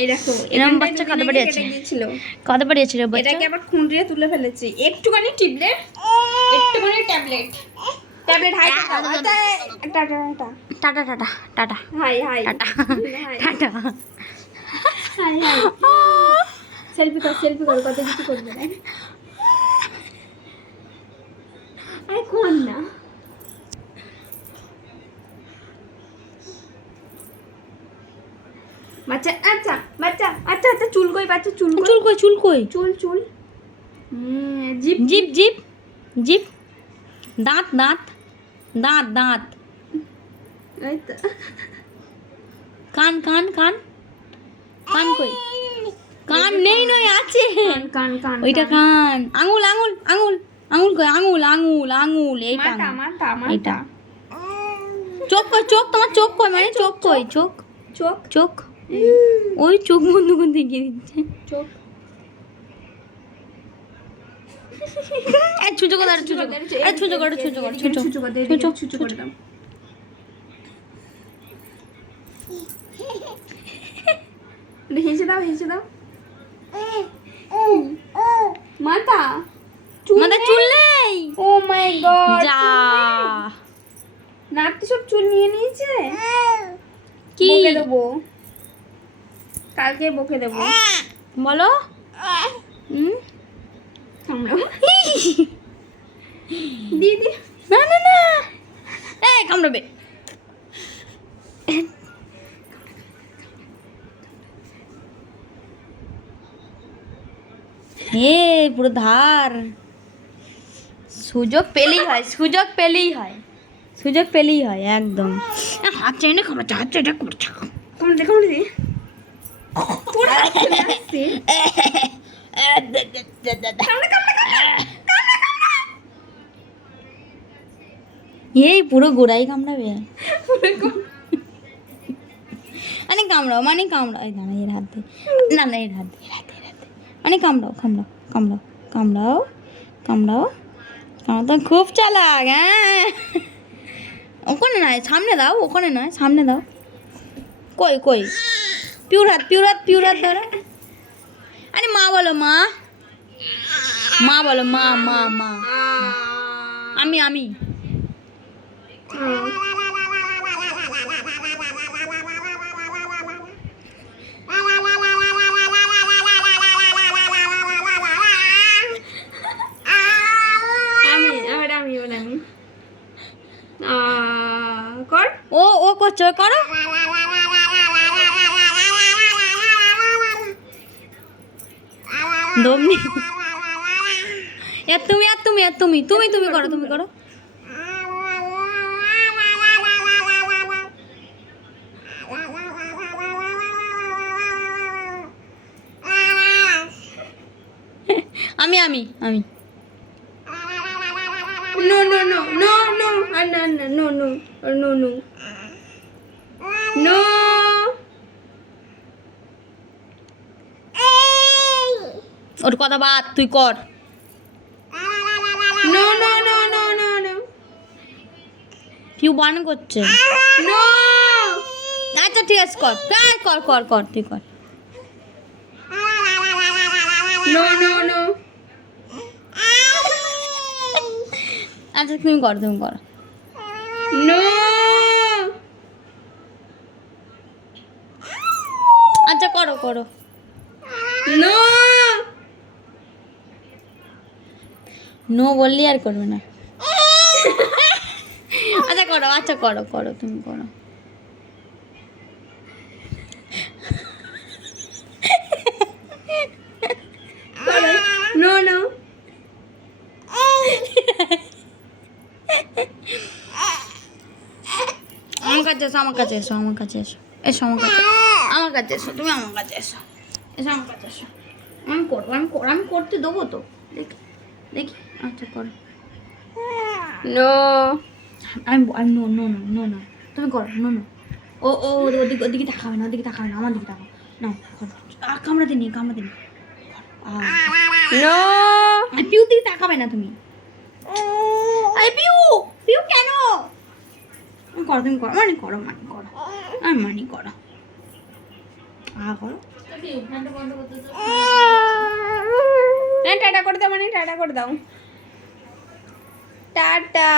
এই দেখো এরকম বাচ্চা কত বাড়ি আছে, কত বাড়ি আছে রে বাচ্চা? এটাকে আবার খুন্ডিয়ে তুলে ফেলেছি। একটুখানি ট্যাবলেট, একটুখানি tablet hi tata tata tata tata hi hi tata tata. Hi hi selfie কর কত কিছু করবে না। আরে কোন না বাচ্চা, আচ্ছা বাচ্চা, আচ্ছা আচ্ছা চুল কই বাচ্চা, চুল চুল কই, চুল কই? চুল চুল জিপ জিপ জিপ জিপ, দাঁত দাঁত দাঁত দাঁত, এই তো কান কান কান, কান কই? কান নেই, নয় আছে, কান কান ওইটা কান। আঙুল আঙুল আঙুল আঙুল কই? আঙুল আঙুল আঙুল, এইটা মাথা মাথা এইটা। মাথা চোখ কই? চোখ, তোমার চোখ কই? মানে চোখ কই? চোখ চোখ চোখ, ওই চোখ বন্ধ করে দেখিয়ে দিচ্ছে। চোখ ছুঁচো করে, ছুঁচো করে, ছুঁচো করে, ছুঁচো করে, ছুঁচো ছুঁচো ছুঁচো করে দাও। হেসে দাও হেসে দাও। মাথা মাথা চুল নেই। ও মাই গড, যা নাতি সব চুল নিয়ে নিয়েছে। কি বকে দেবো, কালকে বকে দেবো। বলো? কামড়াও দিদি, না না না, এই কামড়াবে। এ পুরো ধার। সুযোগ পেলেই হয়, সুযোগ পেলেই হয়, সুযোগ পেলেই হয় একদম। হাত চেনে খাবার, হাত চেনে করছে। কামড়ে দে কামড়ে দে। পুরো হাত চলে আসছে। কামড়ে কামড়ে এই পুরো গোড়াই কামড়াবে। মানে কামড়াও, মানে কামড়াও। এই দাঁড়া, এর হাত দিয়ে, না না, এর হাত দিয়ে, এর হাত দিয়ে, এর হাত দিয়ে। মানে কামড়াও কামড়াও কামড়াও কামড়াও কামড়াও কামড়াও। তো খুব চালাক। হ্যাঁ, ওখানে নয়, সামনে দাও, ওখানে নয়, সামনে দাও। কই কই? পিউর হাত, পিউর হাত, পিউর হাত ধরো। আরে মা বলো, মা, মা বলো, মা মা মা। আমি আমি কর। ও ও করছো, করো। দমনি। তুমি আর তুমি আর তুমি তুমি তুমি করো, তুমি করো। আমি আমি আমি No, no, no, no, no, no, no, no, no, no, no. ওর কথা বাদ, তুই কর। No, no, no, no, no, no. Piu বান করছে। No. আচ্ছা ঠিক আছে, কর কর কর কর, তুই কর। No, no, no. আচ্ছা তুমি করো, তুমি করো। No. আচ্ছা করো করো। No. নো বললি আর করবে না। আচ্ছা করো, আচ্ছা করো করো, তুমি করো। No, no. আমার কাছে এসো, আমার কাছে এসো, আমার কাছে এসো, এসো আমার কাছে, আমার কাছে এসো, তুমি আমার কাছে এসো, এসো আমার কাছে এসো। আমি করবো, আমি করবো, আমি করতে দেবো তো। দেখি দেখি, আচ্ছা করো। No. আমি no no no no no, তুমি করো, নো নো। ও ও ওদিকে, ওদিকে তাকাবে না, ওদিকে তাকাবে না, আমার দিকে তাকাও। না কামড়াতে নেই, কামড়াতে নেই। No. পিউ দিকে তাকাবে না তুমি। আরে পিউ, পিউ কেন? করো, তুমি করো, মানে করো, মানে করো, আর মানে করো। টাটা করে দাও, মানে টাটা করে দাও, টাটা।